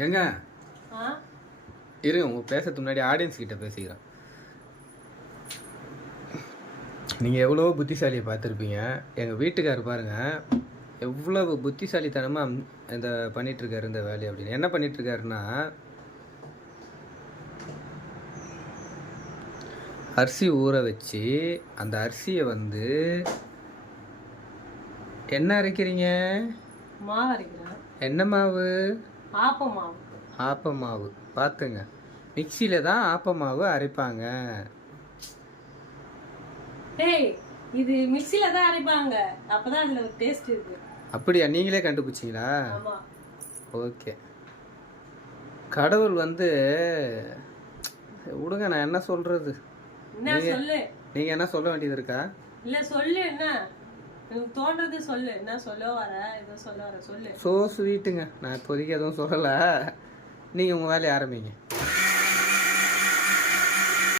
ஏங்க இருங்க, உங்க பேசுறதுக்கு முன்னாடி ஆடியன்ஸ் கிட்ட பேசிக்கிறேன். நீங்கள் எவ்வளோ புத்திசாலியை பார்த்துருப்பீங்க. எங்கள் வீட்டுக்காரர் பாருங்க எவ்வளவு புத்திசாலித்தனமாக இந்த பண்ணிகிட்ருக்காரு இந்த வேலையை. அப்படின்னு என்ன பண்ணிகிட்ருக்காருன்னா, அரிசி ஊற வச்சு அந்த அரிசியை வந்து என்ன அரைக்கிறீங்க? மாவு அரைக்கிறேன். என்ன மாவு? ஆப்ப மாவு. ஆப்ப மாவு. பார்த்துங்க, மிக்சியில் தான் ஆப்ப மாவு அரைப்பாங்க. டேய், இது மிக்ஸில தான் அரைப்பாங்க. அப்பதான் அதுல ஒரு டேஸ்ட் இருக்கு. அப்படியா? நீங்களே கண்டுபிடிச்சிங்களா? ஆமா. ஓகே. கடவுள் வந்து விடுங்க, நான் என்ன சொல்றது? என்ன சொல்லு? நீங்க என்ன சொல்ல வேண்டியது இருக்கா? இல்ல சொல்லு, என்ன தோன்றது சொல்லு. என்ன சொல்ல வர? ஏதோ சொல்ல வர சொல்லு. சோ ஸ்வீட்டுங்க. நான் இப்போதைக்கு எதுவும் சொல்லல. நீங்க உங்க வேலையை ஆரம்பிங்க.